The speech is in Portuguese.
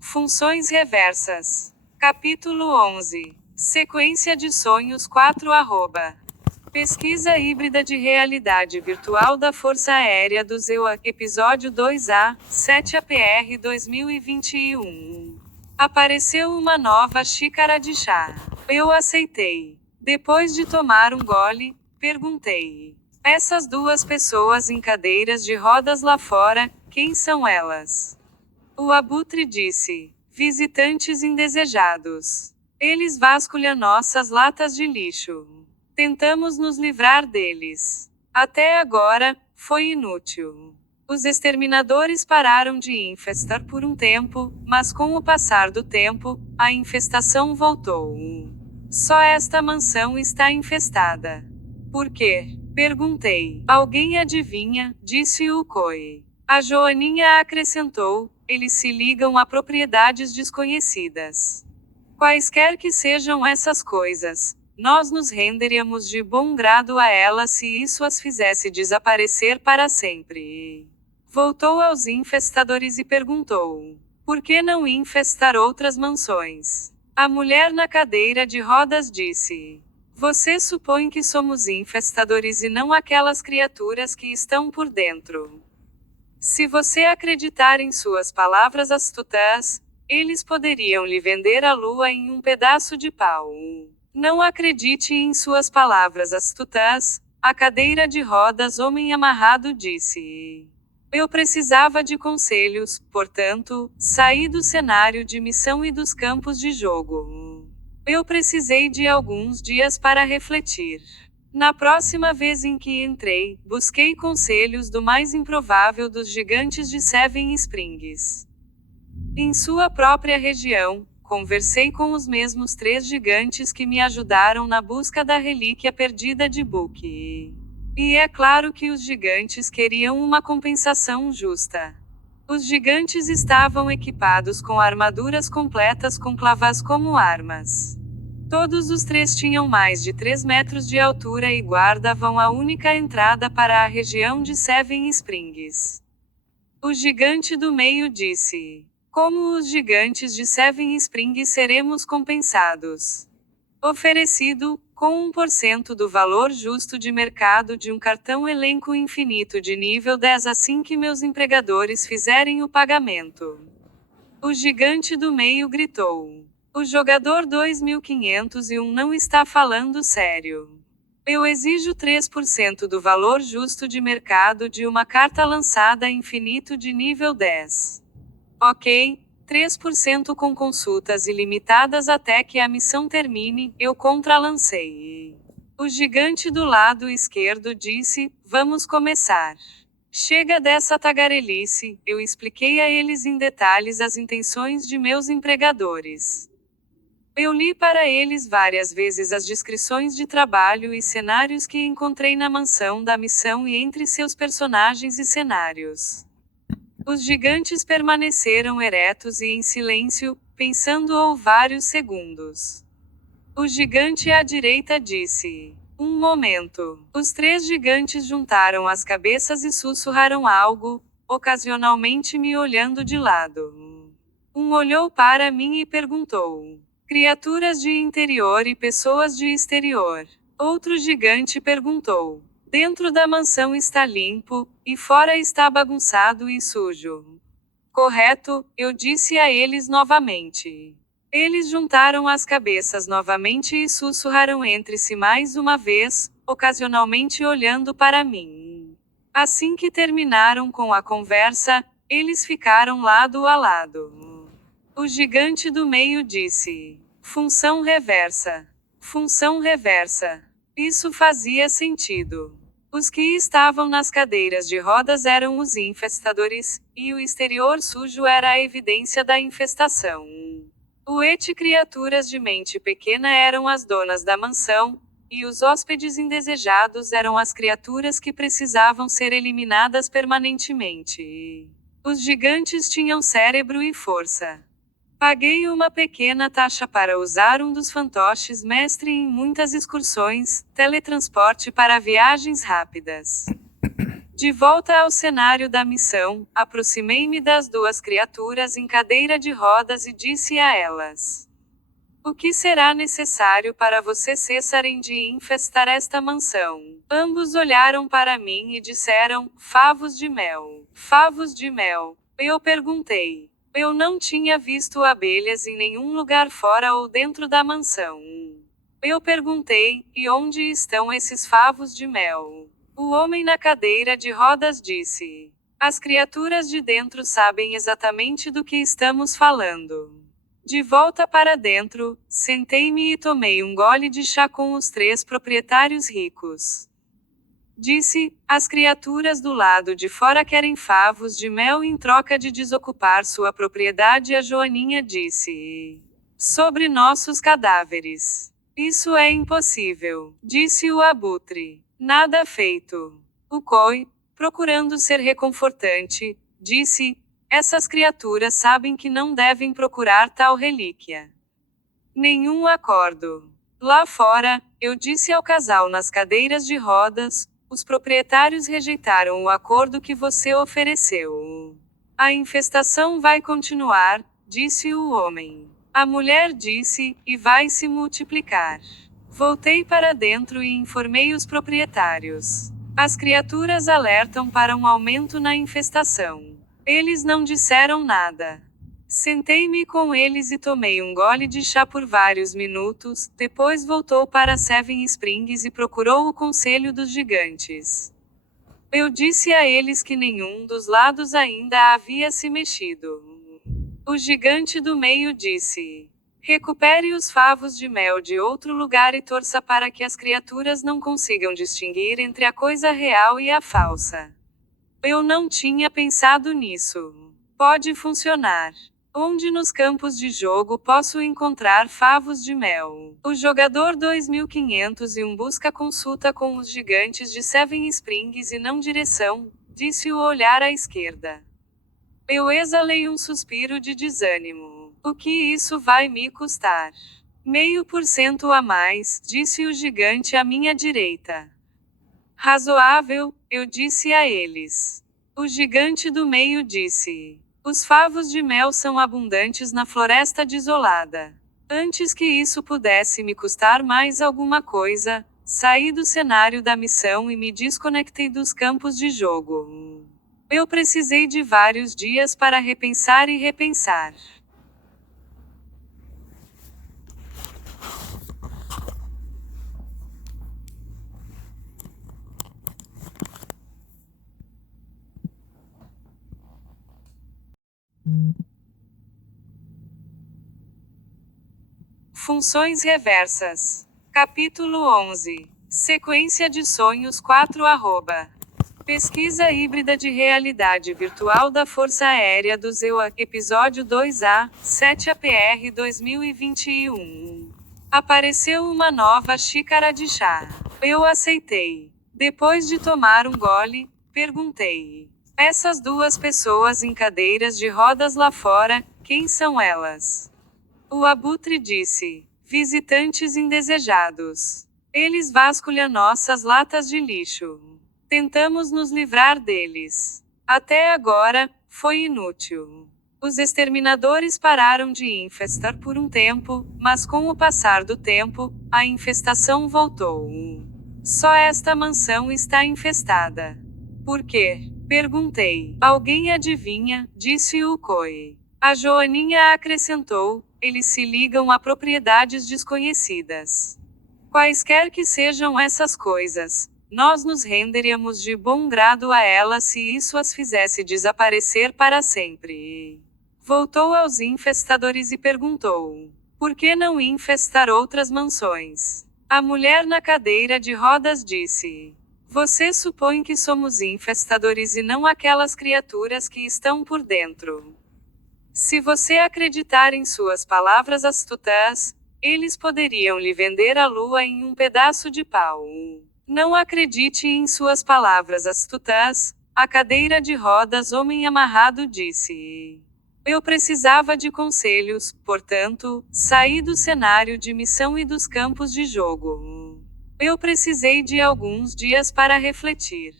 Funções reversas. Capítulo 11. Sequência de sonhos 4 Pesquisa híbrida de realidade virtual da Força Aérea do EUA, episódio 2A, 7 APR 2021. Apareceu uma nova xícara de chá. Eu aceitei. Depois de tomar um gole, perguntei. Essas duas pessoas em cadeiras de rodas lá fora, quem são elas? O abutre disse: visitantes indesejados. Eles vasculham nossas latas de lixo. Tentamos nos livrar deles. Até agora, foi inútil. Os exterminadores pararam de infestar por um tempo, mas com o passar do tempo, a infestação voltou. Só esta mansão está infestada. Por quê? Perguntei. Alguém adivinha? Disse o Koi. A Joaninha acrescentou: eles se ligam a propriedades desconhecidas. Quaisquer que sejam essas coisas, nós nos renderíamos de bom grado a elas se isso as fizesse desaparecer para sempre. Voltou aos infestadores e perguntou: por que não infestar outras mansões? A mulher na cadeira de rodas disse: você supõe que somos infestadores e não aquelas criaturas que estão por dentro. Se você acreditar em suas palavras astutas, eles poderiam lhe vender a lua em um pedaço de pau. Não acredite em suas palavras astutas, a cadeira de rodas homem amarrado disse. Eu precisava de conselhos, portanto, saí do cenário de missão e dos campos de jogo. Eu precisei de alguns dias para refletir. Na próxima vez em que entrei, busquei conselhos do mais improvável dos gigantes de Seven Springs. Em sua própria região, conversei com os mesmos 3 gigantes que me ajudaram na busca da relíquia perdida de Book. E é claro que os gigantes queriam uma compensação justa. Os gigantes estavam equipados com armaduras completas com clavas como armas. Todos os 3 tinham mais de 3 metros de altura e guardavam a única entrada para a região de Seven Springs. O gigante do meio disse: como os gigantes de Seven Springs seremos compensados? Oferecido, com 1% do valor justo de mercado de um cartão elenco infinito de nível 10 assim que meus empregadores fizerem o pagamento. O gigante do meio gritou. O jogador 2501 não está falando sério. Eu exijo 3% do valor justo de mercado de uma carta lançada infinito de nível 10. Ok, 3% com consultas ilimitadas até que a missão termine, eu contralancei. O gigante do lado esquerdo disse: vamos começar. Chega dessa tagarelice, eu expliquei a eles em detalhes as intenções de meus empregadores. Eu li para eles várias vezes as descrições de trabalho e cenários que encontrei na mansão da missão e entre seus personagens e cenários. Os gigantes permaneceram eretos e em silêncio, pensando vários segundos. O gigante à direita disse: um momento. Os 3 gigantes juntaram as cabeças e sussurraram algo, ocasionalmente me olhando de lado. Um olhou para mim e perguntou: criaturas de interior e pessoas de exterior. Outro gigante perguntou: dentro da mansão está limpo, e fora está bagunçado e sujo. Correto, eu disse a eles novamente. Eles juntaram as cabeças novamente e sussurraram entre si mais uma vez, ocasionalmente olhando para mim. Assim que terminaram com a conversa, eles ficaram lado a lado. O gigante do meio disse: função reversa. Função reversa. Isso fazia sentido. Os que estavam nas cadeiras de rodas eram os infestadores, e o exterior sujo era a evidência da infestação. O criaturas de mente pequena eram as donas da mansão, e os hóspedes indesejados eram as criaturas que precisavam ser eliminadas permanentemente. Os gigantes tinham cérebro e força. Paguei uma pequena taxa para usar um dos fantoches mestre em muitas excursões, teletransporte para viagens rápidas. De volta ao cenário da missão, aproximei-me das duas criaturas em cadeira de rodas e disse a elas: o que será necessário para vocês cessarem de infestar esta mansão? Ambos olharam para mim e disseram: favos de mel. Favos de mel. Eu perguntei. Eu não tinha visto abelhas em nenhum lugar fora ou dentro da mansão. Eu perguntei: e onde estão esses favos de mel? O homem na cadeira de rodas disse: as criaturas de dentro sabem exatamente do que estamos falando. De volta para dentro, sentei-me e tomei um gole de chá com os 3 proprietários ricos. Disse: as criaturas do lado de fora querem favos de mel em troca de desocupar sua propriedade. A Joaninha disse: sobre nossos cadáveres. Isso é impossível, disse o abutre. Nada feito. O coi, procurando ser reconfortante, disse: essas criaturas sabem que não devem procurar tal relíquia. Nenhum acordo. Lá fora, eu disse ao casal nas cadeiras de rodas: os proprietários rejeitaram o acordo que você ofereceu. A infestação vai continuar, disse o homem. A mulher disse: e vai se multiplicar. Voltei para dentro e informei os proprietários. As criaturas alertam para um aumento na infestação. Eles não disseram nada. Sentei-me com eles e tomei um gole de chá por vários minutos, depois voltou para Seven Springs e procurou o Conselho dos Gigantes. Eu disse a eles que nenhum dos lados ainda havia se mexido. O gigante do meio disse: recupere os favos de mel de outro lugar e torça para que as criaturas não consigam distinguir entre a coisa real e a falsa. Eu não tinha pensado nisso. Pode funcionar. Onde nos campos de jogo posso encontrar favos de mel? O jogador 2501 busca consulta com os gigantes de Seven Springs e não direção, disse o olhar à esquerda. Eu exalei um suspiro de desânimo. O que isso vai me custar? 0,5% a mais, disse o gigante à minha direita. Razoável, eu disse a eles. O gigante do meio disse: os favos de mel são abundantes na floresta desolada. Antes que isso pudesse me custar mais alguma coisa, saí do cenário da missão e me desconectei dos campos de jogo. Eu precisei de vários dias para repensar e repensar. Funções reversas. Capítulo 11. Sequência de sonhos 4 Pesquisa híbrida de realidade virtual da Força Aérea do EUA, Episódio 2A, 7 APR 2021. Apareceu uma nova xícara de chá. Eu aceitei. Depois de tomar um gole, perguntei: essas duas pessoas em cadeiras de rodas lá fora, quem são elas? O abutre disse: visitantes indesejados. Eles vasculham nossas latas de lixo. Tentamos nos livrar deles. Até agora, foi inútil. Os exterminadores pararam de infestar por um tempo, mas com o passar do tempo, a infestação voltou. Só esta mansão está infestada. Por quê? Perguntei. Alguém adivinha? Disse o Coi. A Joaninha acrescentou: eles se ligam a propriedades desconhecidas. Quaisquer que sejam essas coisas, nós nos renderíamos de bom grado a elas se isso as fizesse desaparecer para sempre. Voltou aos infestadores e perguntou: por que não infestar outras mansões? A mulher na cadeira de rodas disse: você supõe que somos infestadores e não aquelas criaturas que estão por dentro. Se você acreditar em suas palavras astutas, eles poderiam lhe vender a lua em um pedaço de pau. Não acredite em suas palavras astutas, a cadeira de rodas homem amarrado disse. Eu precisava de conselhos, portanto, saí do cenário de missão e dos campos de jogo. Eu precisei de alguns dias para refletir.